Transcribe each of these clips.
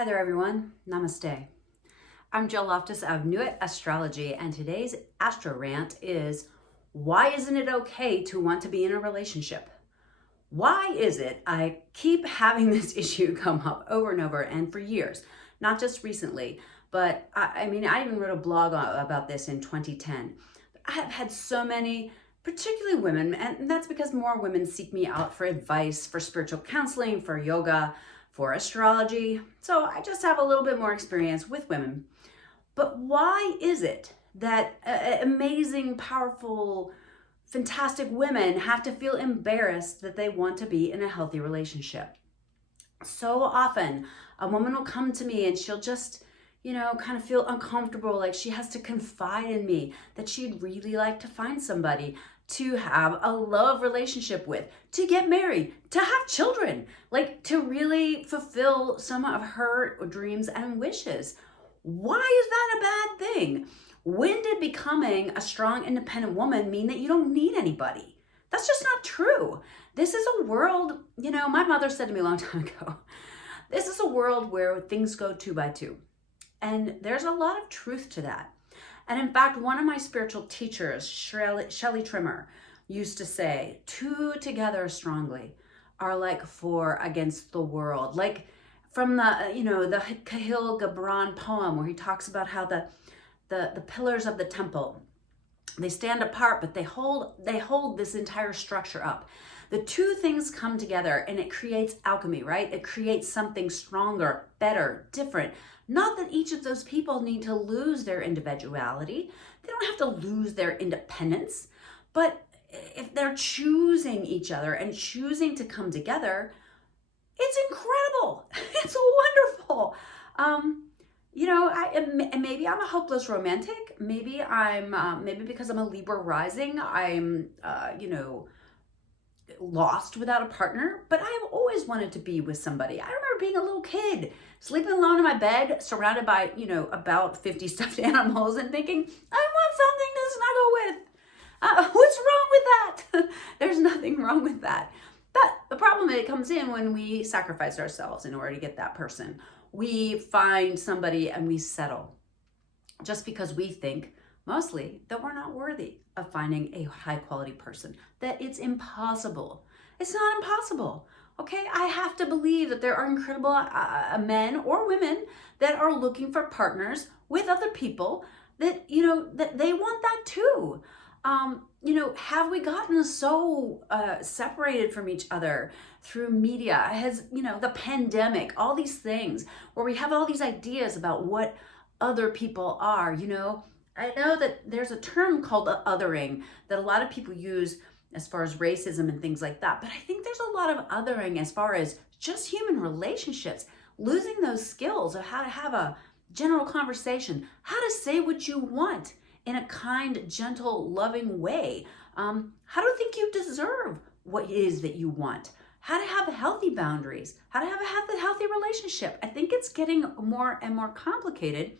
Hi there, everyone. Namaste. I'm Jill Loftus of Nuit Astrology, and today's AstroRant is, why isn't it okay to want to be in a relationship? Why is it I keep having this issue come up over and over and for years, not just recently, but I even wrote a blog about this in 2010. I have had so many, particularly women, and that's because more women seek me out for advice, for spiritual counseling, for yoga, for astrology. So I just have a little bit more experience with women. But why is it that amazing, powerful, fantastic women have to feel embarrassed that they want to be in a healthy relationship? So often a woman will come to me and she'll just, kind of feel uncomfortable, like she has to confide in me that she'd really like to find somebody to have a love relationship with, to get married, to have children, like to really fulfill some of her dreams and wishes. Why is that a bad thing? When did becoming a strong, independent woman mean that you don't need anybody? That's just not true. This is a world, my mother said to me a long time ago, this is a world where things go two by two. And there's a lot of truth to that. And in fact, one of my spiritual teachers, Shelley Trimmer, used to say, two together strongly are like four against the world. Like from the Kahlil Gibran poem, where he talks about how the pillars of the temple, they stand apart, but they hold this entire structure up. The two things come together and it creates alchemy, right? It creates something stronger, better, different. Not that each of those people need to lose their individuality. They don't have to lose their independence. But if they're choosing each other and choosing to come together, it's incredible. It's wonderful. Maybe I'm a hopeless romantic. Maybe because I'm a Libra rising, I'm, lost without a partner, but I've always wanted to be with somebody. I remember being a little kid, sleeping alone in my bed, surrounded by, about 50 stuffed animals and thinking, I want something to snuggle with. What's wrong with that? There's nothing wrong with that. But the problem is it comes in when we sacrifice ourselves in order to get that person. We find somebody and we settle just because we think mostly that we're not worthy of finding a high quality person, that it's impossible. It's not impossible. Okay, I have to believe that there are incredible men or women that are looking for partners with other people that, that they want that too. Have we gotten so separated from each other through media? Has, the pandemic, all these things where we have all these ideas about what other people are, I know that there's a term called othering that a lot of people use as far as racism and things like that. But I think there's a lot of othering as far as just human relationships, losing those skills of how to have a general conversation, how to say what you want in a kind, gentle, loving way. How to think you deserve what it is that you want. How to have healthy boundaries. How to have a healthy relationship. I think it's getting more and more complicated.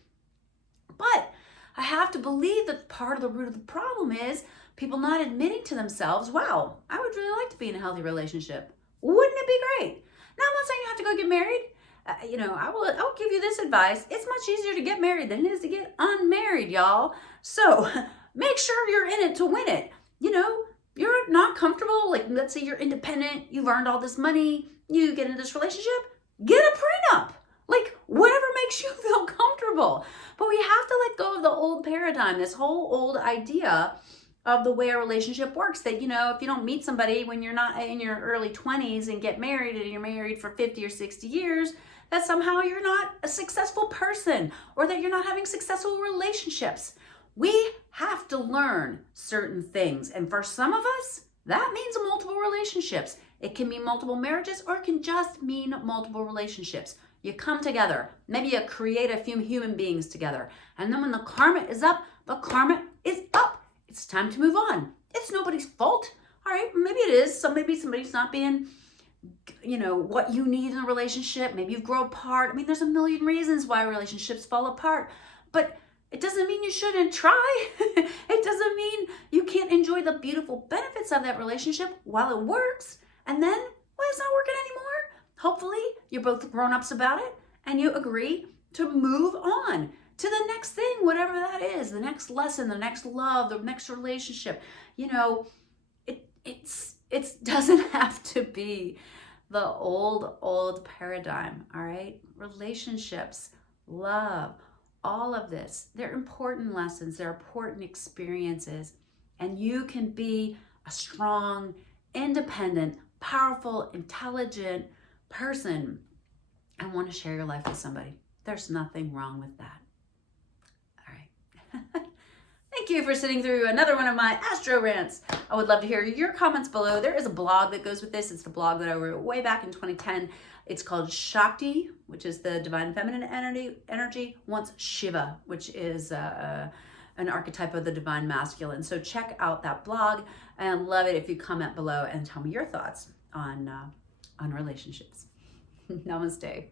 But I have to believe that part of the root of the problem is people not admitting to themselves, wow, I would really like to be in a healthy relationship. Wouldn't it be great? Now, I'm not saying you have to go get married. I'll give you this advice. It's much easier to get married than it is to get unmarried, y'all. So make sure you're in it to win it. You're not comfortable. Like, let's say you're independent. You've earned all this money. You get into this relationship. Get a prenup. Like, whatever makes you feel comfortable. But we have to let go of the old paradigm, this whole old idea of the way a relationship works, that, if you don't meet somebody when you're not in your early 20s and get married and you're married for 50 or 60 years, that somehow you're not a successful person or that you're not having successful relationships. We have to learn certain things. And for some of us, that means multiple relationships. It can mean multiple marriages, or it can just mean multiple relationships. You come together, maybe you create a few human beings together. And then when the karma is up, the karma is up. It's time to move on. It's nobody's fault. All right, maybe it is. So maybe somebody's not being, what you need in a relationship. Maybe you've grown apart. There's a million reasons why relationships fall apart. But it doesn't mean you shouldn't try. It doesn't mean you can't enjoy the beautiful benefits of that relationship while it works. And then, it's not working anymore. Hopefully, you're both grown-ups about it and you agree to move on to the next thing, whatever that is, the next lesson, the next love, the next relationship. You know, it doesn't have to be the old paradigm, all right? Relationships, love, all of this, they're important lessons, they're important experiences, and you can be a strong, independent, powerful, intelligent person and want to share your life with somebody. There's nothing wrong with that. All right. Thank you for sitting through another one of my Astro Rants. I would love to hear your comments below. There is a blog that goes with this. It's the blog that I wrote way back in 2010. It's called Shakti, which is the divine feminine energy, wants Shiva, which is an archetype of the divine masculine. So check out that blog, and love it if you comment below and tell me your thoughts on relationships. Namaste.